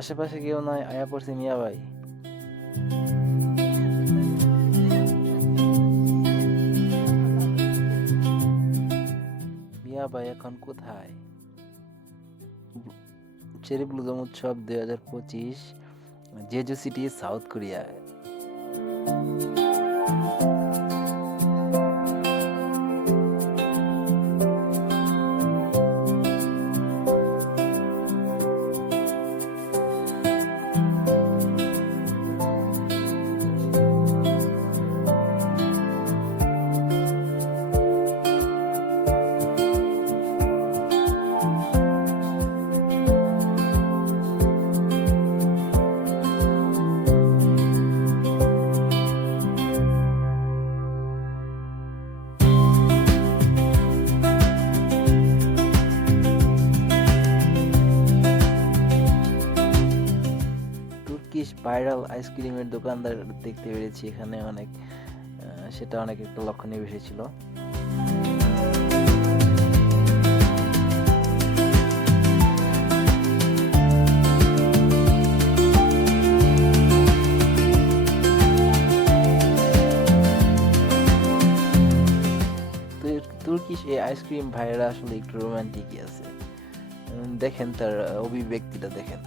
আশেপাশে কেউ নাই, আয়া পড়ছে মিয়া ভাই। মিয়া ভাই এখন কোথায়? চেরি ব্লুজম উৎসব 2025 জেজু সিটি, সাউথ কোরিয়ায়। তুর্কিশ ভাইরাল আইসক্রিমের দোকানদার দেখতে পেরেছি এখানে অনেক, সেটা অনেক একটা লক্ষণীয় বিষয় ছিল। তুর্কিশ এই আইসক্রিম ভাইরা আসলে একটু রোমান্টিকই আছে। দেখেন তার অভিব্যক্তিটা দেখেন।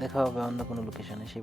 দেখা হবে অন্য কোনো লোকেশনে, সেই